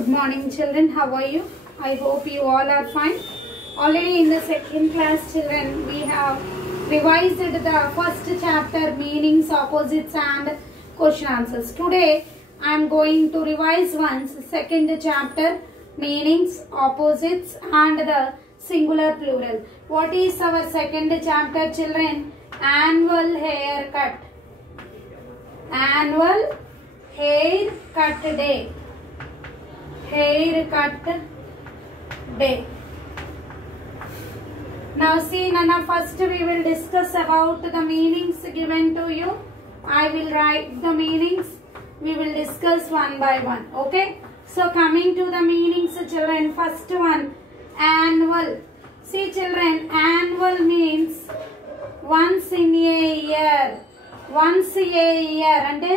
Good morning children, how are you? I hope you all are fine. Already in the second class children, we have revised the first chapter meanings, opposites and question answers. Today I am going to revise once second chapter meanings, opposites and the singular plural. What is our second chapter children? Annual haircut. Annual haircut day. Haircut day. Now see Nana, first we will discuss about the meanings given to you. I will write the meanings. We will discuss one by one. Okay. So coming to the meanings children, first one annual. See children, annual means once in a year. Once a year అంటే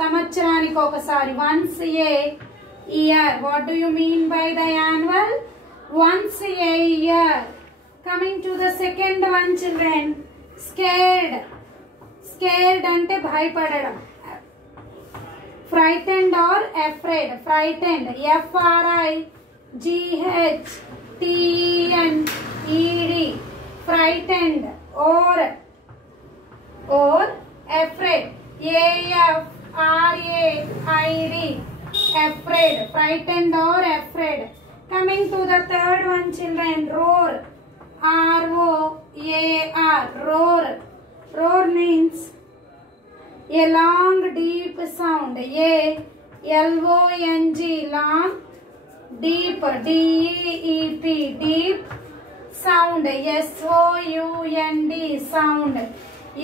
సంవత్సరానికి ఒకసారి. Once a year. What do you mean by the annual? Once a year. Coming to the second one children, scared. Scared ante bhaypadadam. Frightened or afraid. Frightened. F-R-I-G-H-T-E-N-E-D. Frightened or afraid. A-F-R-A-I-D. Afraid. Frightened or afraid. Coming to the third one children, roar. R-O-A-R. Roar. Roar means a long deep sound. A-L-O-N-G. Long. Deep. D-E-E-P. Deep sound. S-O-U-N-D. Sound.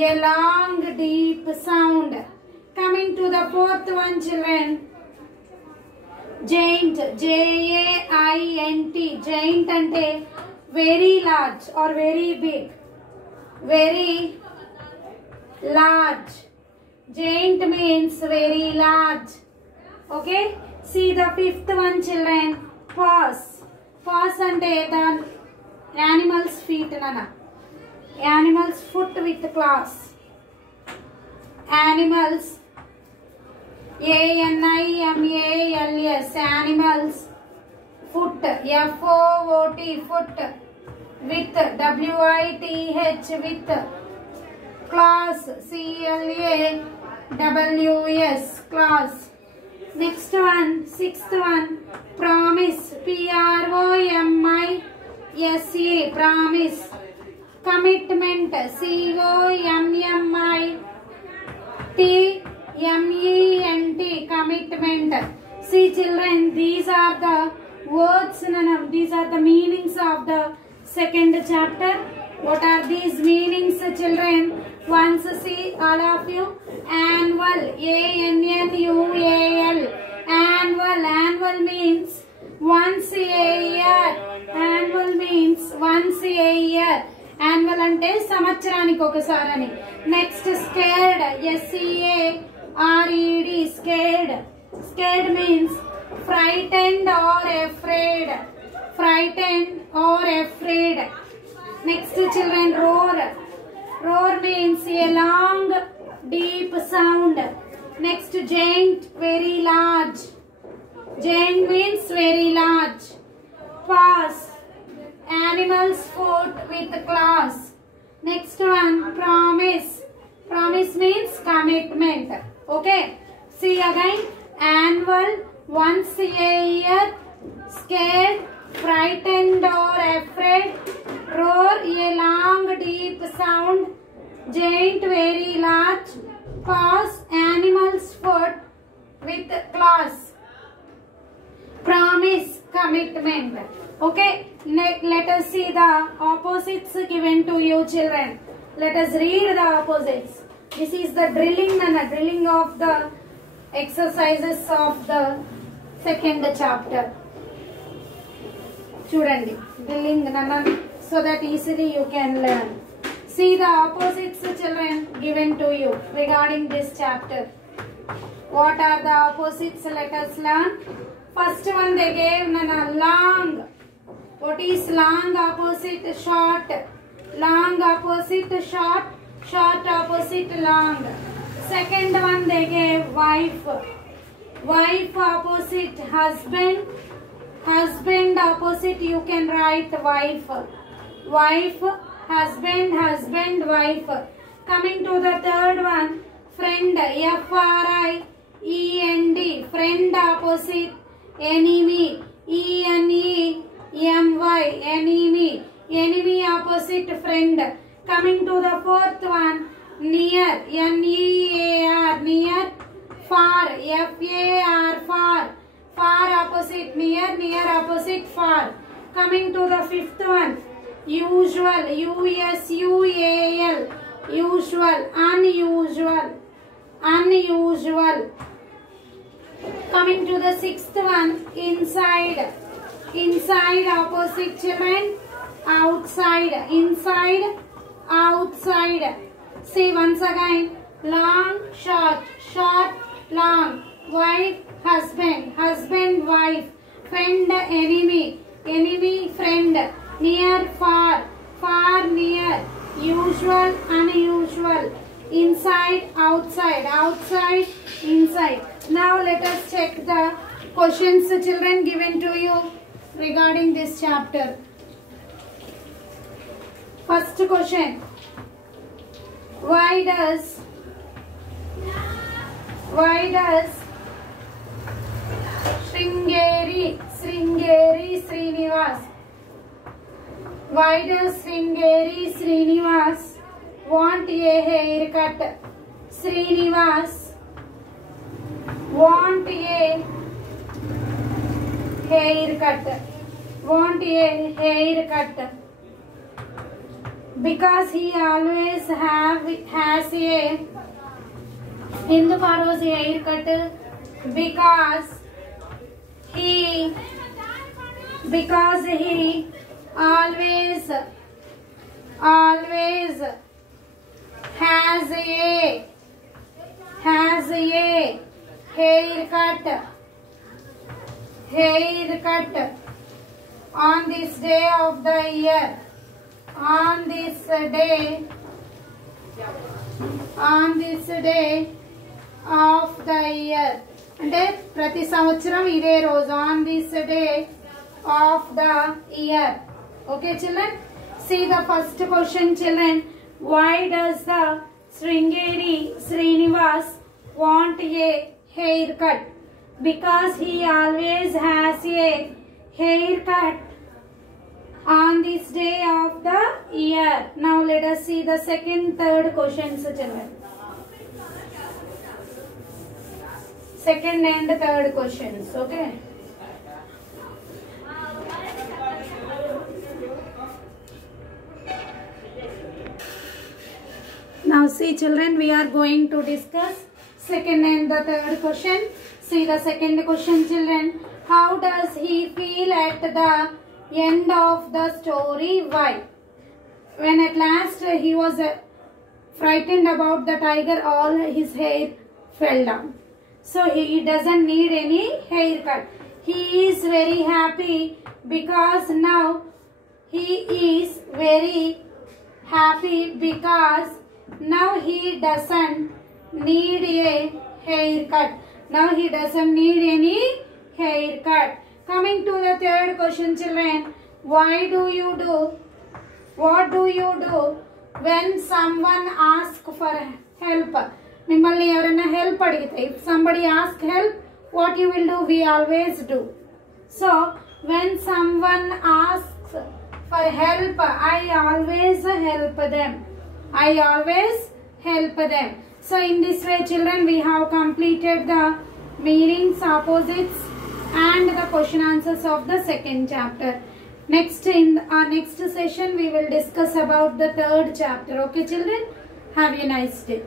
A long deep sound. Coming to the fourth one children, giant. J-A-I-N-T. Giant ante very large or very big. Very large. Giant means very large. Okay. See the fifth one children, paws. Paws ante the animal's feet nana. Animal's foot with claws. Animals. A-N-I-M-A-L-S. Animals. Foot. F-O-O-T. Foot. With. W-I-T-H. With. Claws. C-L-A-W-S. Claws. Next one. Sixth one. Promise. P-R-O-M-I-S-E. Promise. Commitment. C-O-M-M-I-T-M-E-N-T. Commitment. See children, these are the words. These are the meanings of the second chapter. What are these meanings children? Once see all of you. Annual. A-N-N-U-A-L. Annual. Annual means once a year. Annual means once a year. Annual అంటే సంవత్సరానికి ఒకసారి అని. Next scared. S-C-A-R-E-D. Scared. Scared means frightened or afraid. Frightened or afraid. Next children, roar. Roar means a long deep sound. Next giant, very large. Giant means very large. Paws. Animal's foot with claws. Next one, promise. Promise means commitment. Okay. See again. Annual, once a year. Scared, frightened or afraid. Roar, a long deep sound. Giant, very large. Paws, animal's foot with claws. Promise, commitment. Okay. Let us see the opposites given to you children. Let us read the opposites. This is the drilling of the exercises of the second chapter. Chudandi. Drilling so that easily you can learn. See the opposites children given to you regarding this chapter. What are the opposites? Let us learn. First one they gave long. What is long opposite? Short. Long opposite short. Short opposite long. Second one they gave wife. Wife opposite husband. Husband opposite you can write wife. Wife, husband, husband, wife. Coming to the third one, friend. F-R-I-E-N-D. Friend opposite enemy. E-N-E-M-Y. Enemy. Enemy opposite friend. Coming to the fourth one, near. N-E-A-R. Near. Far. F-A-R. Far. Far opposite near. Near opposite far. Coming to the fifth one, usual. U-S-U-A-L. Usual. Unusual. Unusual. Coming to the sixth one, inside. Inside opposite children, outside. Inside, outside. See once again, long, short, short, long. Wife, husband, husband, wife. Friend, enemy, enemy, friend. Near, far, far, near. Usual, unusual. Inside, outside, outside, inside. Now let us check the questions children given to you regarding this chapter. First question. Why does Sringeri Srinivas, why does Sringeri Srinivas want a haircut? Srinivas want a haircut. Want a haircut. Because he always has a. ఎందుకు ఆ రోజు hair cut? Because he always has a haircut on this day of the year. On this day of the year. అంటే ప్రతి సంవత్సరం ఇదే రోజు. On this day of the year. Okay children? See the first question children. Why does the Sringeri Srinivas want a haircut? Because he always has a haircut on this day of the year. Now let us see the second, third questions children. Second and third questions. Okay. Now see children, we are going to discuss second and the third question. See the second question children. How does he feel at the end of the story? Why? When at last he was frightened about the tiger, all his hair fell down. So he doesn't need any haircut. He is very happy because now he is very happy because now he doesn't need a haircut. Now he doesn't need any haircut. Coming to the third question children. What do you do when someone asks for help? మిమ్మల్ని ఎవరైనా help అడిగితే, if somebody asks help, what you will do? We always do. So when someone asks for help, I always help them. So in this way children, we have completed the meanings, opposites and the question answers of the second chapter. Next, in our next session we will discuss about the third chapter. Okay children, have a nice day.